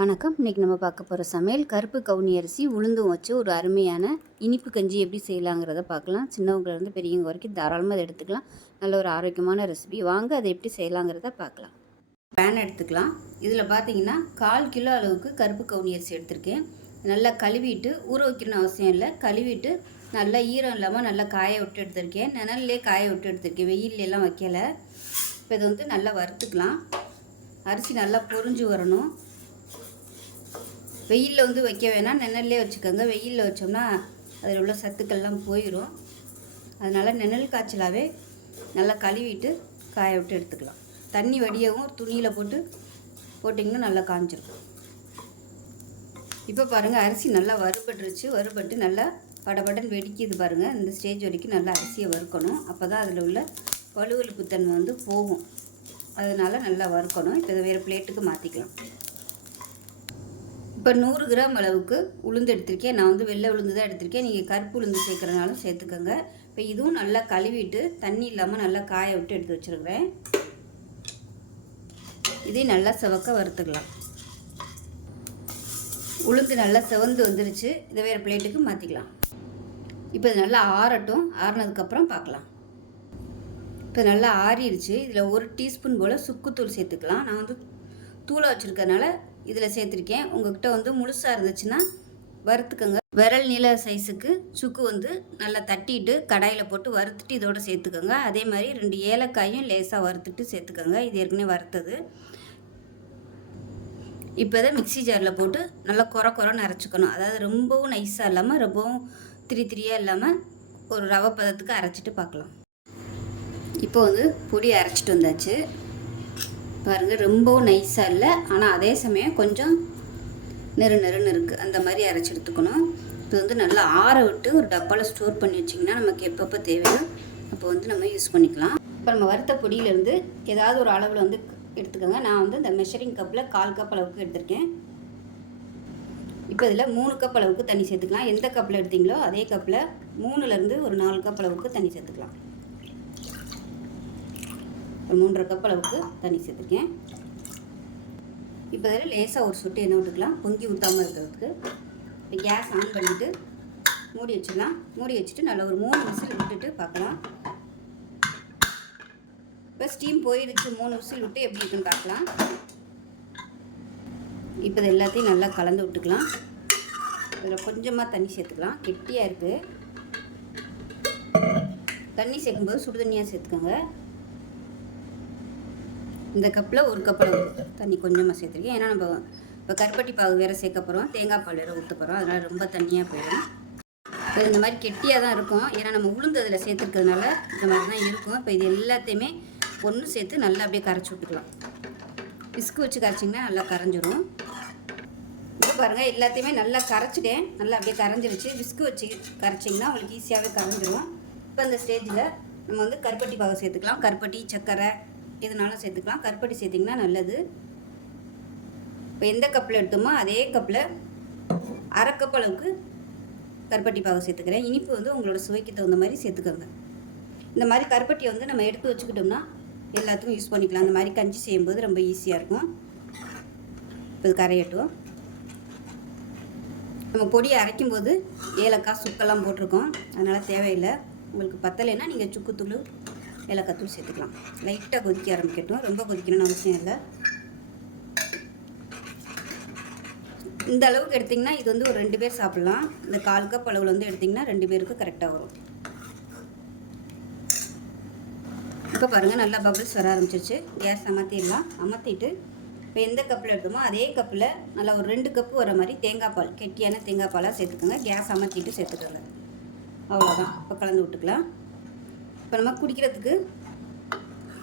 வணக்கம். இன்றைக்கி நம்ம பார்க்க போகிற சமையல் கருப்பு கவுனி அரிசி உளுந்தும் வச்சு ஒரு அருமையான இனிப்பு கஞ்சி எப்படி செய்யலாங்கிறத பார்க்கலாம். சின்னவங்கலேருந்து பெரியவங்க வரைக்கும் தாராளமாக அதை எடுத்துக்கலாம். நல்ல ஒரு ஆரோக்கியமான ரெசிபி. வாங்க அதை எப்படி செய்யலாங்கிறத பார்க்கலாம். பேன் எடுத்துக்கலாம். இதில் பார்த்தீங்கன்னா 1/4 கிலோ அளவுக்கு கருப்பு கவுனி அரிசி எடுத்திருக்கேன். நல்லா கழுவிட்டு ஊற வைக்கணும்னு அவசியம் இல்லை. கழுவிட்டு நல்லா ஈரம் இல்லாமல் நல்லா காய விட்டு எடுத்திருக்கேன். நிழல்லே காய விட்டு எடுத்திருக்கேன், வெயிலெலாம் வைக்கலை. இப்போ இதை வந்து நல்லா வறுத்துக்கலாம். அரிசி நல்லா பொரிஞ்சு வரணும். வெயிலில் வந்து வைக்க வேணாம், நிழல்லே வச்சுக்கோங்க. வெயிலில் வச்சோம்னா அதில் உள்ள சத்துக்கள்லாம் போயிடும். அதனால் நிழல் காய்ச்சலாகவே நல்லா கழுவிட்டு காய விட்டு எடுத்துக்கலாம். தண்ணி வடியவும் துணியில் போட்டிங்கன்னா நல்லா காஞ்சிருக்கும். இப்போ பாருங்கள், அரிசி நல்லா வறுபட்டு நல்லா படபடன்னு வெடிக்குது பாருங்கள். இந்த ஸ்டேஜ் வரைக்கும் நல்லா அரிசியை வறுக்கணும். அப்போ தான் அதில் உள்ள வலுவலுப்பு தன்மை வந்து போகும். அதனால் நல்லா வறுக்கணும். இப்போ இதை வேறு பிளேட்டுக்கு மாற்றிக்கலாம். இப்போ 100 கிராம் அளவுக்கு உளுந்து எடுத்திருக்கேன். நான் வந்து வெள்ளை உளுந்து தான் எடுத்திருக்கேன். நீங்கள் கருப்பு உளுந்து சேர்க்குறனாலும் சேர்த்துக்கோங்க. இப்போ இதுவும் நல்லா கழுவிட்டு தண்ணி இல்லாமல் நல்லா காய விட்டு எடுத்து வச்சுருக்கிறேன். இதையும் நல்லா செவக்க வறுத்துக்கலாம். உளுந்து நல்லா செவந்து வந்துருச்சு. இதை வேறு பிளேட்டுக்கு மாற்றிக்கலாம். இப்போ இது நல்லா ஆறட்டும். ஆறினதுக்கப்புறம் பார்க்கலாம். இப்போ நல்லா ஆறிடுச்சு. இதில் 1 டீஸ்பூன் போல் சுக்குத்தூள் சேர்த்துக்கலாம். நான் வந்து தூளை வச்சுருக்கனால இதில் சேர்த்துருக்கேன். உங்கள்கிட்ட வந்து முழுசாக இருந்துச்சுன்னா வறுத்துக்கோங்க. விரல் நீள சைஸுக்கு சுக்கு வந்து நல்லா தட்டிட்டு கடாயில் போட்டு வறுத்துட்டு இதோடு சேர்த்துக்கோங்க. அதே மாதிரி 2 ஏலக்காயும் லேசாக வறுத்துட்டு சேர்த்துக்கோங்க. இது ஏற்கனவே வறுத்தது. இப்போ இதை மிக்சி ஜாரில் போட்டு நல்லா குறைன்னு அரைச்சிக்கணும். அதாவது ரொம்பவும் நைஸாக இல்லாமல் ரொம்பவும் திரியாக இல்லாமல் ஒரு ரவை பதத்துக்கு அரைச்சிட்டு பார்க்கலாம். இப்போ வந்து பொடி அரைச்சிட்டு வந்தாச்சு பாருங்கள். ரொம்பவும் நைஸாக இல்லை, ஆனால் அதே சமயம் கொஞ்சம் நெருன்னு இருக்குது. அந்த மாதிரி அரைச்சி எடுத்துக்கணும். இப்போ வந்து நல்லா ஆற விட்டு ஒரு டப்பாவில் ஸ்டோர் பண்ணி வச்சிங்கன்னா நமக்கு எப்பப்போ தேவையோ அப்போ வந்து நம்ம யூஸ் பண்ணிக்கலாம். இப்போ நம்ம வறுத்த பொடியிலேருந்து ஏதாவது ஒரு அளவில் வந்து எடுத்துக்கோங்க. நான் வந்து இந்த மெஷரிங் கப்பில் 1/4 கப் அளவுக்கு எடுத்திருக்கேன். இப்போ இதில் 3 கப் அளவுக்கு தண்ணி சேர்த்துக்கலாம். எந்த கப்பில் எடுத்தீங்களோ அதே கப்பில் 3லேருந்து ஒரு 4 கப் அளவுக்கு தண்ணி சேர்த்துக்கலாம். 3.5 கப் அளவுக்கு தண்ணி சேர்த்துருக்கேன். இப்போ இதில் லேசாக ஒரு சொட்டு எண்ணெய் விட்டுக்கலாம், பொங்கி ஊற்றாமல் இருக்கிறதுக்கு. இப்போ கேஸ் ஆன் பண்ணிவிட்டு மூடி வச்சிடலாம். மூடி வச்சுட்டு நல்லா ஒரு 3 விசில் விட்டுட்டு பார்க்கலாம். இப்போ ஸ்டீம் போயிடுச்சு. 3 விசில் விட்டு எப்படி இருக்குன்னு பார்க்கலாம். இப்போ இது எல்லாத்தையும் நல்லா கலந்து விட்டுக்கலாம். இதில் கொஞ்சமாக தண்ணி சேர்த்துக்கலாம். கெட்டியாக இருக்குது. தண்ணி சேர்க்கும்போது சுடு தண்ணியாக சேர்த்துக்கோங்க. இந்த கப்பில் 1 கப் அளவு தண்ணி கொஞ்சமாக சேர்த்துருக்கேன். ஏன்னா நம்ம இப்போ கருப்பட்டி பாகு வேறு சேர்க்க போகிறோம், தேங்காய் பால் வேறு ஊற்ற போகிறோம். அதனால் ரொம்ப தண்ணியாக போயிடும். இப்போ இந்த மாதிரி கெட்டியாக தான் இருக்கும். ஏன்னா நம்ம உளுந்து அதில் சேர்த்துருக்கிறதுனால இந்த மாதிரி தான் இருக்கும். இப்போ இது எல்லாத்தையுமே ஒன்று சேர்த்து நல்லா அப்படியே கரைச்சி விட்டுக்கலாம். விஸ்கு வச்சு கரைச்சிங்கன்னா நல்லா கரைஞ்சிரும். இப்போ பாருங்கள், எல்லாத்தையுமே நல்லா கரைச்சிட்டேன். நல்லா அப்படியே கரைஞ்சிருச்சு. விஸ்கு வச்சு கரைச்சிங்கன்னா உங்களுக்கு ஈஸியாகவே கரைஞ்சிரும். இப்போ இந்த ஸ்டேஜில் நம்ம வந்து கருப்பட்டி பாகு சேர்த்துக்கலாம். கருப்பட்டி, சர்க்கரை எதுனாலும் சேர்த்துக்கலாம். கருப்பட்டி சேர்த்திங்கன்னா நல்லது. இப்போ எந்த கப்பில் எடுத்தோமோ அதே கப்பில் 1/2 கப் அளவுக்கு கருப்பட்டி பாகு சேர்த்துக்கிறேன். இனிப்பு வந்து உங்களோட சுவைக்கு தகுந்த மாதிரி சேர்த்துக்கோங்க. இந்த மாதிரி கருப்பட்டியை வந்து நம்ம எடுத்து வச்சுக்கிட்டோம்னா எல்லாத்துக்கும் யூஸ் பண்ணிக்கலாம். அந்த மாதிரி கஞ்சி செய்யும்போது ரொம்ப ஈஸியாக இருக்கும். இப்போ இது கரையட்டும். நம்ம பொடியை அரைக்கும்போது ஏலக்காய், சுக்கெல்லாம் போட்டிருக்கோம். அதனால் தேவையில்லை. உங்களுக்கு பத்தலைன்னா நீங்கள் சுக்குத்தூள், ஏலக்காய்த்தூள் சேர்த்துக்கலாம். லைட்டாக கொதிக்க ஆரம்பிக்கட்டும். ரொம்ப கொதிக்கணும்னு அவசியம் இல்லை. இந்த அளவுக்கு எடுத்திங்கன்னா இது வந்து ஒரு 2 பேர் சாப்பிட்லாம். இந்த 1/4 கப் அளவில் வந்து எடுத்திங்கன்னா 2 பேருக்கு கரெக்டாக வரும். இப்போ பாருங்கள், நல்லா பபிள்ஸ் வர ஆரம்பிச்சிருச்சு. கேஸ் அமர்த்திடலாம். அமர்த்திட்டு இப்போ எந்த கப்பில் எடுத்தோமோ அதே கப்பில் நல்லா ஒரு 2 கப்பு வர மாதிரி தேங்காய் பால், கெட்டியான தேங்காய் பாலாக சேர்த்துக்கோங்க. கேஸ் அமர்த்திட்டு சேர்த்துக்கோங்க. அவ்வளோதான். இப்போ கலந்து விட்டுக்கலாம். இப்போ நம்ம குடிக்கிறதுக்கு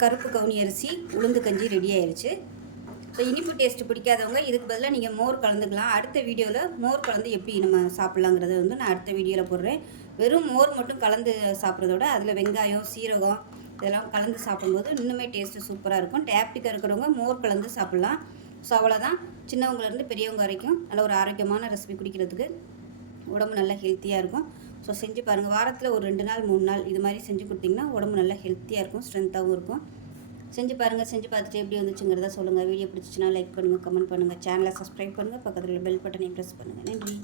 கருப்பு கவுனி அரிசி உளுந்து கஞ்சி ரெடி ஆயிடுச்சு. ஸோ இனிப்பு டேஸ்ட்டு பிடிக்காதவங்க இதுக்கு பதிலாக நீங்கள் மோர் கலந்துக்கலாம். அடுத்த வீடியோவில் மோர் கலந்து எப்படி நம்ம சாப்பிட்லாங்கிறத வந்து நான் அடுத்த வீடியோவில் போடுறேன். வெறும் மோர் மட்டும் கலந்து சாப்பிட்றதோட அதில் வெங்காயம், சீரகம் இதெல்லாம் கலந்து சாப்பிடும்போது இன்னுமே டேஸ்ட்டு சூப்பராக இருக்கும். டயபெட்டிக்காக இருக்கிறவங்க மோர் கலந்து சாப்பிட்லாம். ஸோ அவ்வளோதான். சின்னவங்கலேருந்து பெரியவங்க வரைக்கும் நல்ல ஒரு ஆரோக்கியமான ரெசிபி குடிக்கிறதுக்கு உடம்பு நல்லா ஹெல்த்தியாக இருக்கும். ஸோ செஞ்சு பாருங்கள். வாரத்தில் ஒரு 2 நாள் 3 நாள் இது மாதிரி செஞ்சு கொடுத்திங்கன்னா உடம்பு நல்லா ஹெல்த்தியாக இருக்கும், ஸ்ட்ரென்த்தாகவும் இருக்கும். செஞ்சு பாருங்கள். செஞ்சு பார்த்துட்டு எப்படி வந்துச்சுங்கிறத சொல்லுங்கள். வீடியோ பிடிச்சிச்சின்னா லைக் பண்ணுங்கள், கமெண்ட் பண்ணுங்கள், சேனலை சப்ஸ்கிரைப் பண்ணுங்கள், பக்கத்தில் உள்ள பெல் பட்டனையும் ப்ரெஸ் பண்ணுங்கள். நன்றி.